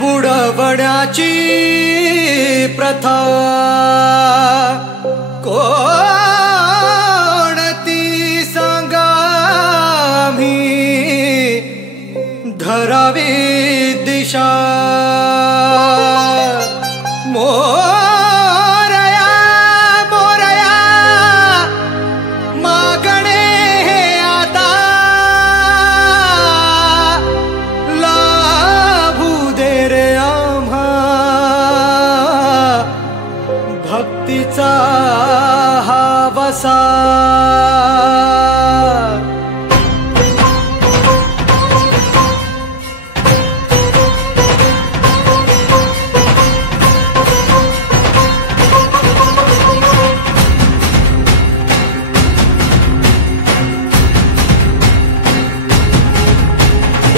बुडवण्याची प्रथा कोणती सांगा मी धरावी दिशा मोरया मोरया मागणे हे आता लाभू दे रे आम्हा भक्तीचा हा वसा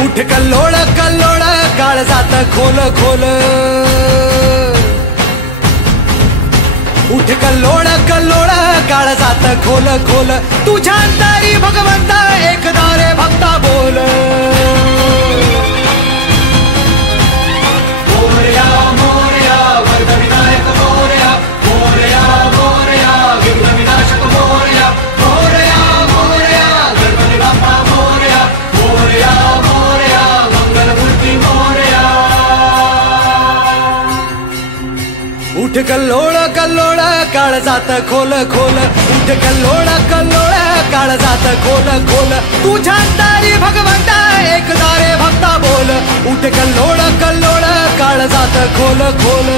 उठ कल्लोळ कल्लोळ काळजात खोल खोल उठ कल्लोळ कल्लोळ काळजात खोल खोल तुझ्या अंतरी भगवंत एकदा रे भक्ता बोल मोरया मोरया वरद विनायक मोरया मोरया मोरया विघ्न विनाशक मोरया मोरया मोरया गणपती बाप्पा मोरया मोरया मोरया मंगलमूर्ती मोरया उठ कल्लोळ कल्लोळ काळजात खोल खोल उठ कल्लोळ कल्लोळ काळजात खोल खोल तुझ्या अंतरी भगवंत एकदा रे भक्ता बोल उठ कल्लोळ कल्लोळ काळजात खोल खोल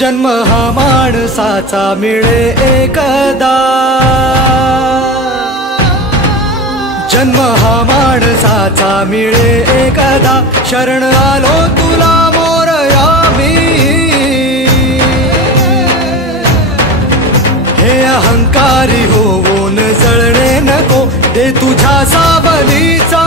जन्म हा माणसाचा मिळे एकदा जन्म हा माणसाचा मिळे एकदा शरण आलो तुला मोरया मी हे अहंकारी होऊन जळणे नको दे तुझ्या सावलीचा